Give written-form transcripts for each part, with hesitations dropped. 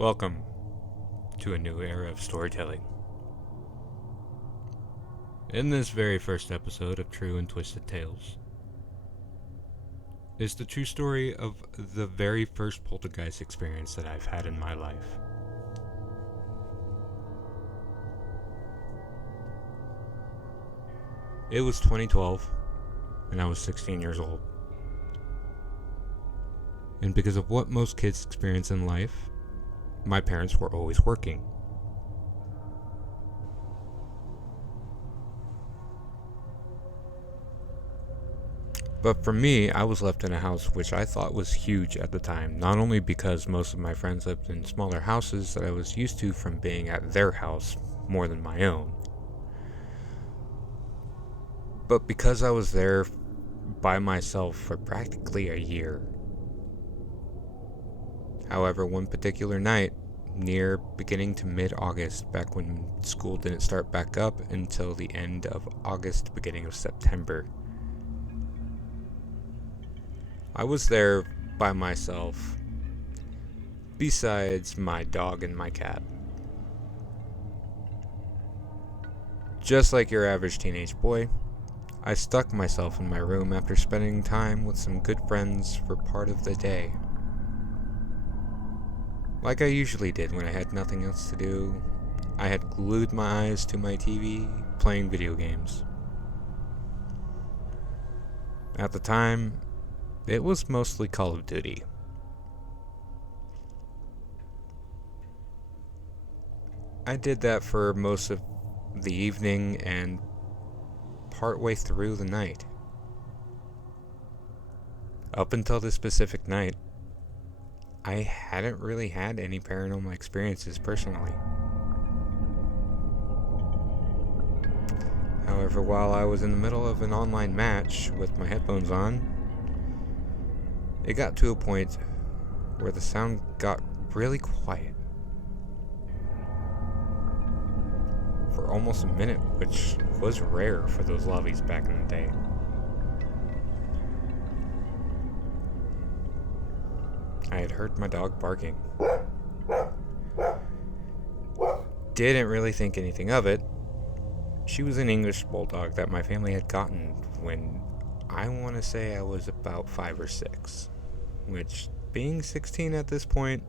Welcome to a new era of storytelling. In this very first episode of True and Twisted Tales is the true story of the very first poltergeist experience that I've had in my life. It was 2012, and I was 16 years old. And because of what most kids experience in life, my parents were always working. But for me, I was left in a house which I thought was huge at the time, not only because most of my friends lived in smaller houses that I was used to from being at their house more than my own, but because I was there by myself for practically a year. However, one particular night, near beginning to mid-August, back when school didn't start back up until the end of August, beginning of September, I was there by myself, besides my dog and my cat. Just like your average teenage boy, I stuck myself in my room after spending time with some good friends for part of the day. Like I usually did when I had nothing else to do, I had glued my eyes to my TV, playing video games. At the time, it was mostly Call of Duty. I did that for most of the evening and partway through the night. Up until this specific night, I hadn't really had any paranormal experiences personally. However, while I was in the middle of an online match with my headphones on, it got to a point where the sound got really quiet. For almost a minute, which was rare for those lobbies back in the day. I had heard my dog barking. Didn't really think anything of it. She was an English bulldog that my family had gotten when I want to say I was about 5 or 6. Which, being 16 at this point,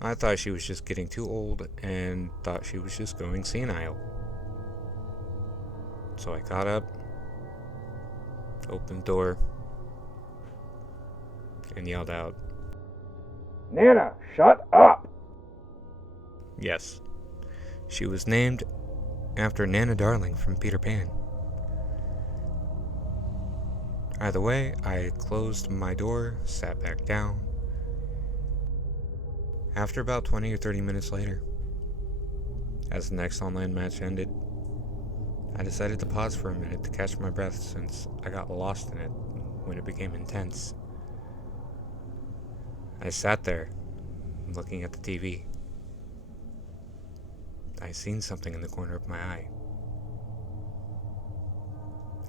I thought she was just getting too old and thought she was just going senile. So I got up, opened the door, and yelled out, "Nana, shut up!" yes. She was named after Nana Darling from Peter Pan. Either way, I closed my door, sat back down. After about 20 or 30 minutes later, as the next online match ended, I decided to pause for a minute to catch my breath since I got lost in it when it became intense. I sat there, looking at the TV. I seen something in the corner of my eye.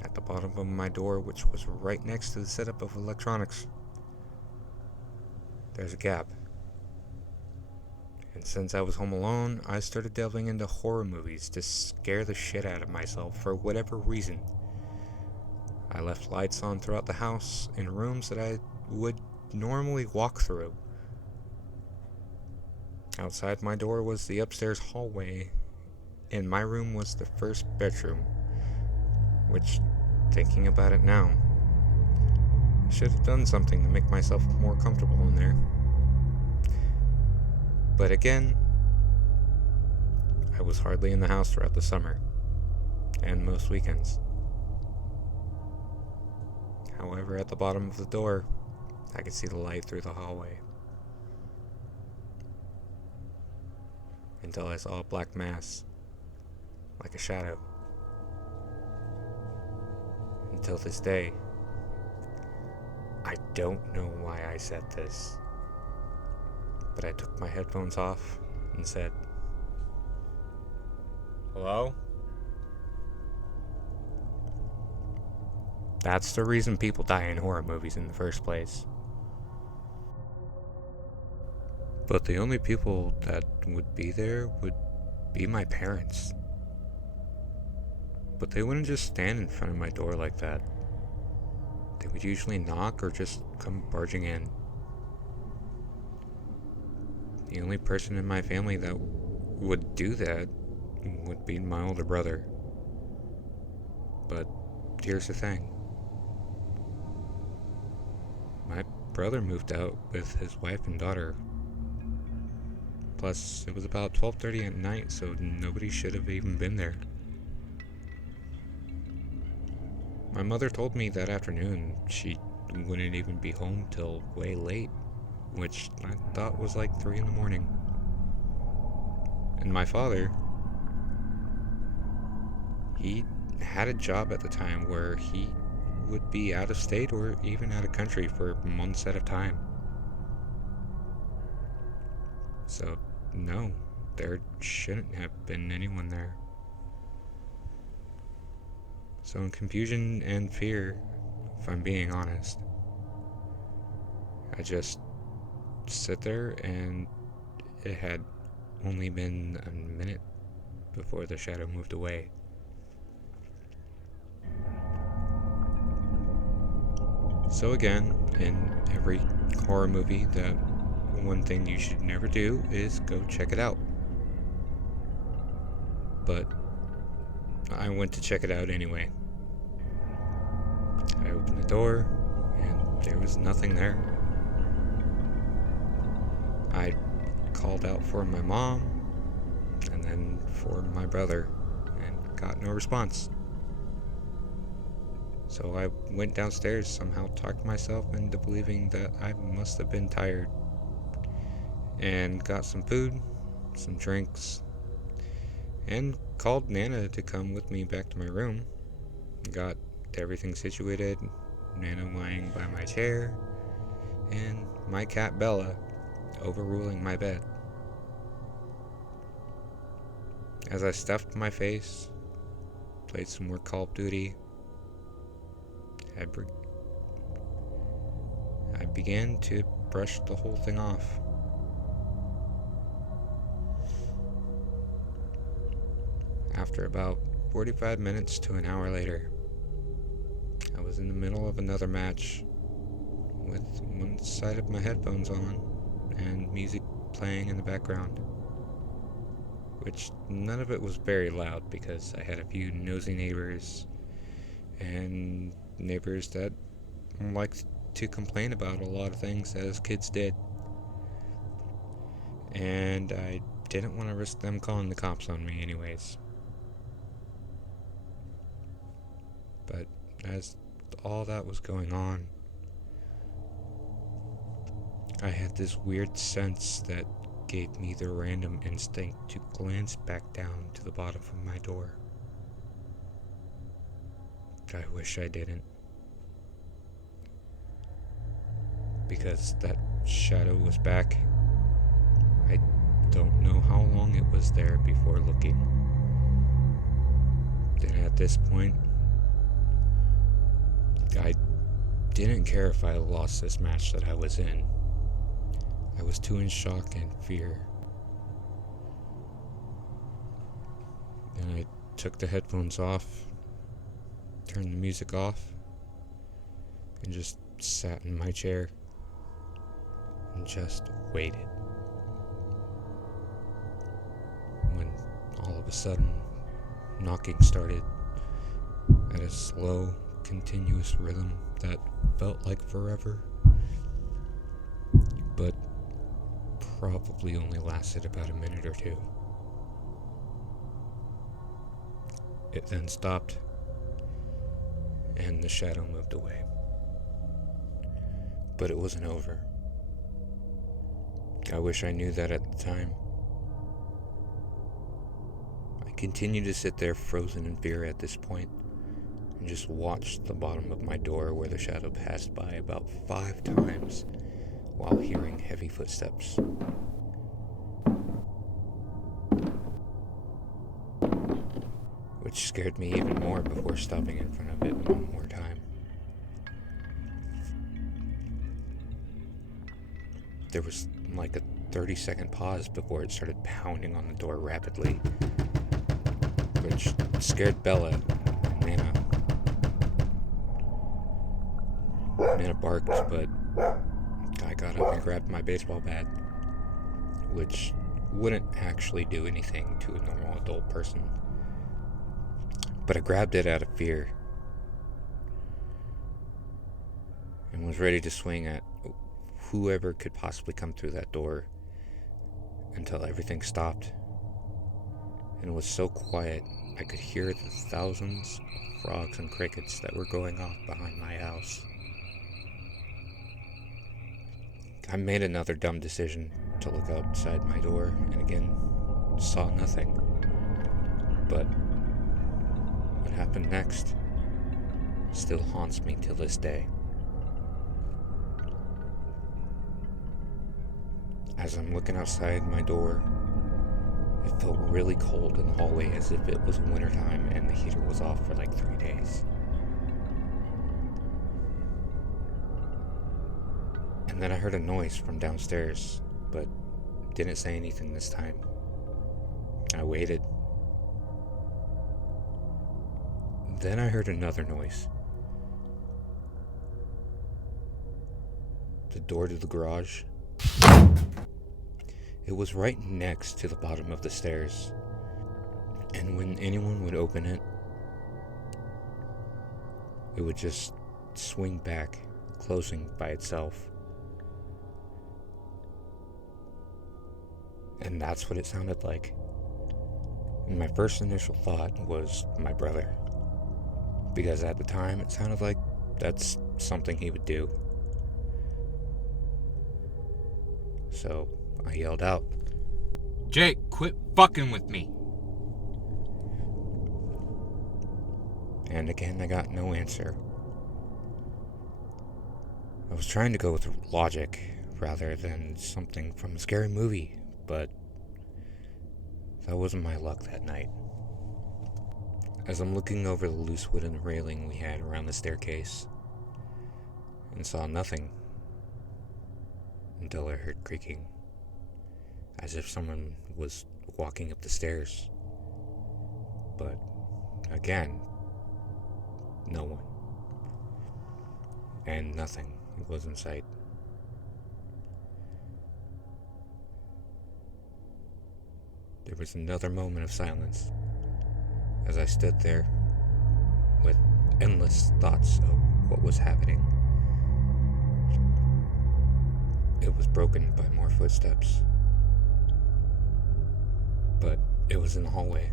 At the bottom of my door, which was right next to the setup of electronics, there's a gap. And since I was home alone, I started delving into horror movies to scare the shit out of myself for whatever reason. I left lights on throughout the house in rooms that I would normally walk through. Outside my door was the upstairs hallway, and my room was the first bedroom, which, thinking about it now, I should have done something to make myself more comfortable in there. But again, I was hardly in the house throughout the summer, and most weekends. However, at the bottom of the door, I could see the light through the hallway. Until I saw a black mass, like a shadow. Until this day, I don't know why I said this, but I took my headphones off and said, "Hello?" That's the reason people die in horror movies in the first place. But the only people that would be there would be my parents. But they wouldn't just stand in front of my door like that. They would usually knock or just come barging in. The only person in my family that would do that would be my older brother. But here's the thing. My brother moved out with his wife and daughter. Plus, it was about 12:30 at night, so nobody should have even been there. My mother told me that afternoon she wouldn't even be home till way late, which I thought was like 3 in the morning. And my father, he had a job at the time where he would be out of state or even out of country for months at a time. So, no, there shouldn't have been anyone there. So, in confusion and fear, if I'm being honest, I just sit there, and it had only been a minute before the shadow moved away. So again, in every horror movie, that one thing you should never do is go check it out. But I went to check it out anyway. I opened the door, and there was nothing there. I called out for my mom, and then for my brother, and got no response. So I went downstairs, somehow talked myself into believing that I must have been tired, and got some food, some drinks, and called Nana to come with me back to my room. Got everything situated, Nana lying by my chair, and my cat Bella overruling my bed. As I stuffed my face, played some more Call of Duty, I began to brush the whole thing off. After about 45 minutes to an hour later, I was in the middle of another match with one side of my headphones on and music playing in the background, which none of it was very loud because I had a few nosy neighbors and neighbors that liked to complain about a lot of things as kids did, and I didn't want to risk them calling the cops on me anyways. But as all that was going on, I had this weird sense that gave me the random instinct to glance back down to the bottom of my door. I wish I didn't. Because that shadow was back. I don't know how long it was there before looking. Then at this point, I didn't care if I lost this match that I was in. I was too in shock and fear. Then I took the headphones off, turned the music off, and just sat in my chair and just waited. When all of a sudden, knocking started at a slow, continuous rhythm that felt like forever, but probably only lasted about a minute or two. It then stopped, and the shadow moved away. But it wasn't over. I wish I knew that at the time. I continued to sit there frozen in fear at this point, and just watched the bottom of my door where the shadow passed by about 5 times while hearing heavy footsteps. Which scared me even more before stopping in front of it one more time. There was like a 30-second pause before it started pounding on the door rapidly, which scared Bella and Nana. Nana barked, but I got up and grabbed my baseball bat, which wouldn't actually do anything to a normal adult person. But I grabbed it out of fear and was ready to swing at whoever could possibly come through that door until everything stopped. And it was so quiet I could hear the thousands of frogs and crickets that were going off behind my house. I made another dumb decision to look outside my door and again saw nothing. But what happened next still haunts me till this day. As I'm looking outside my door, it felt really cold in the hallway as if it was wintertime and the heater was off for like 3 days. And then I heard a noise from downstairs, but didn't say anything this time. I waited. Then I heard another noise. The door to the garage. It was right next to the bottom of the stairs, and when anyone would open it, it would just swing back, closing by itself. And that's what it sounded like. And my first initial thought was my brother, because at the time it sounded like that's something he would do. So I yelled out, "Jake, quit fucking with me." And again I got no answer. I was trying to go with logic rather than something from a scary movie, but that wasn't my luck that night. As I'm looking over the loose wooden railing we had around the staircase, and saw nothing until I heard creaking, as if someone was walking up the stairs. But again, no one. And nothing was in sight. There was another moment of silence as I stood there with endless thoughts of what was happening. It was broken by more footsteps, but it was in the hallway,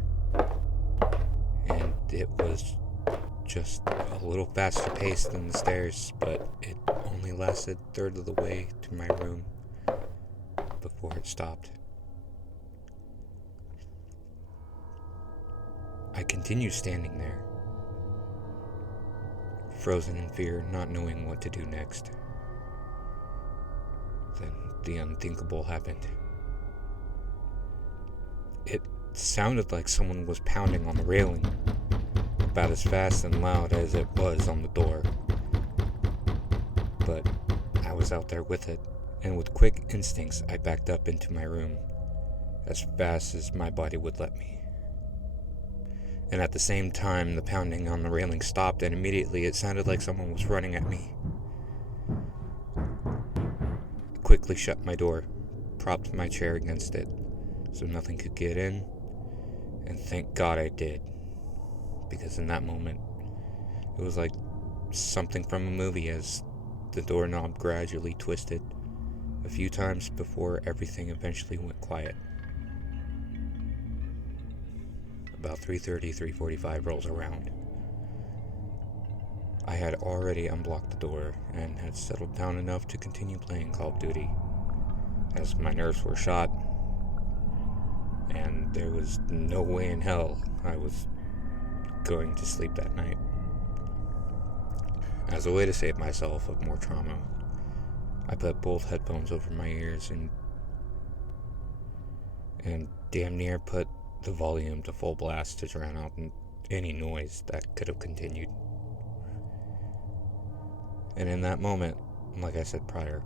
and it was just a little faster paced than the stairs, but it only lasted a third of the way to my room before it stopped. I continued standing there, frozen in fear, not knowing what to do next. Then the unthinkable happened. It sounded like someone was pounding on the railing, about as fast and loud as it was on the door. But I was out there with it, and with quick instincts I backed up into my room as fast as my body would let me. And at the same time, the pounding on the railing stopped, and immediately it sounded like someone was running at me. I quickly shut my door, propped my chair against it so nothing could get in, and thank God I did, because in that moment, it was like something from a movie as the doorknob gradually twisted a few times before everything eventually went quiet. About 3:30, 3:45 rolls around. I had already unblocked the door and had settled down enough to continue playing Call of Duty, as my nerves were shot, and there was no way in hell I was going to sleep that night. As a way to save myself of more trauma, I put both headphones over my ears and damn near put the volume to full blast to drown out any noise that could have continued. And in that moment, like I said prior,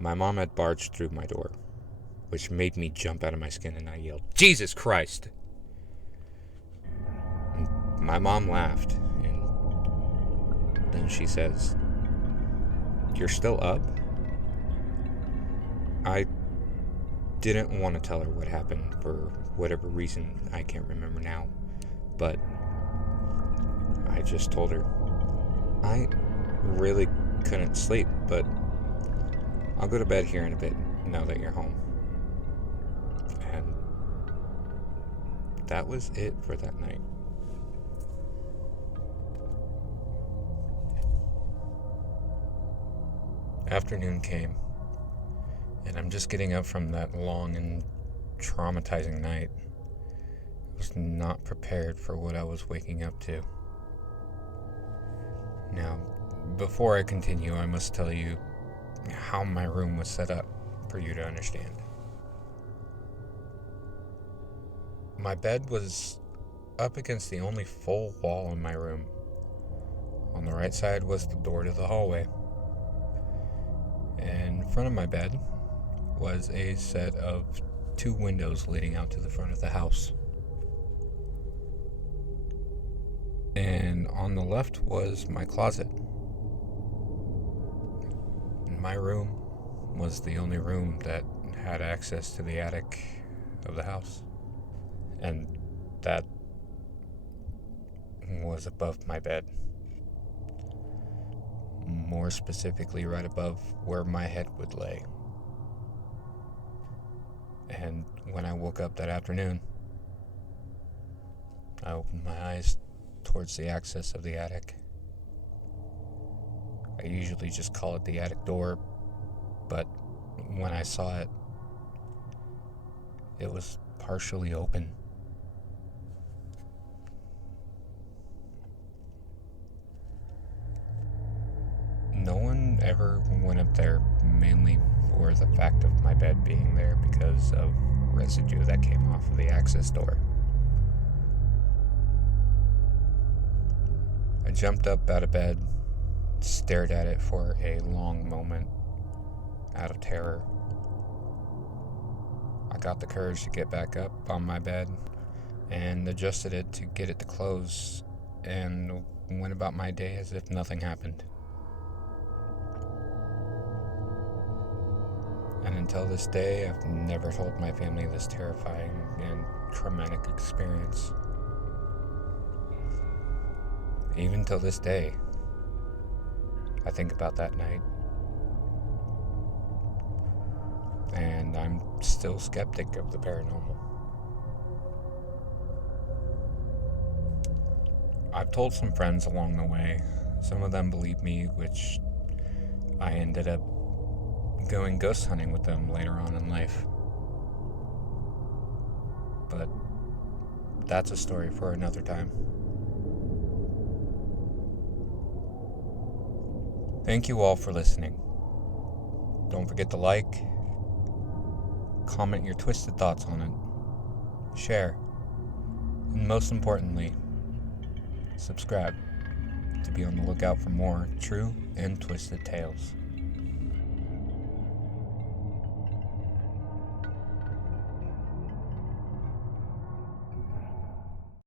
My mom had barged through my door, which made me jump out of my skin, and I yelled, "Jesus Christ!" And my mom laughed, and then she says, "You're still up?" I didn't want to tell her what happened for whatever reason I can't remember now, but I just told her, "I really couldn't sleep, but I'll go to bed here in a bit now that you're home." And that was it for that night. Afternoon came, and I'm just getting up from that long and traumatizing night. I was not prepared for what I was waking up to. Now, before I continue, I must tell you how my room was set up for you to understand. My bed was up against the only full wall in my room. On the right side was the door to the hallway. And in front of my bed was a set of 2 windows leading out to the front of the house. And on the left was my closet. My room was the only room that had access to the attic of the house. And that was above my bed. More specifically, right above where my head would lay. And when I woke up that afternoon, I opened my eyes towards the access of the attic. I usually just call it the attic door, but when I saw it, it was partially open. No one ever went up there, mainly for the fact of my bed being there because of residue that came off of the access door. I jumped up out of bed, stared at it for a long moment out of terror. I got the courage to get back up on my bed and adjusted it to get it to close and went about my day as if nothing happened. And until this day, I've never told my family this terrifying and traumatic experience. Even till this day, I think about that night. And I'm still skeptic of the paranormal. I've told some friends along the way. Some of them believe me, which I ended up going ghost hunting with them later on in life. But that's a story for another time. Thank you all for listening. Don't forget to like, comment your twisted thoughts on it, share, and most importantly, subscribe to be on the lookout for more true and twisted tales.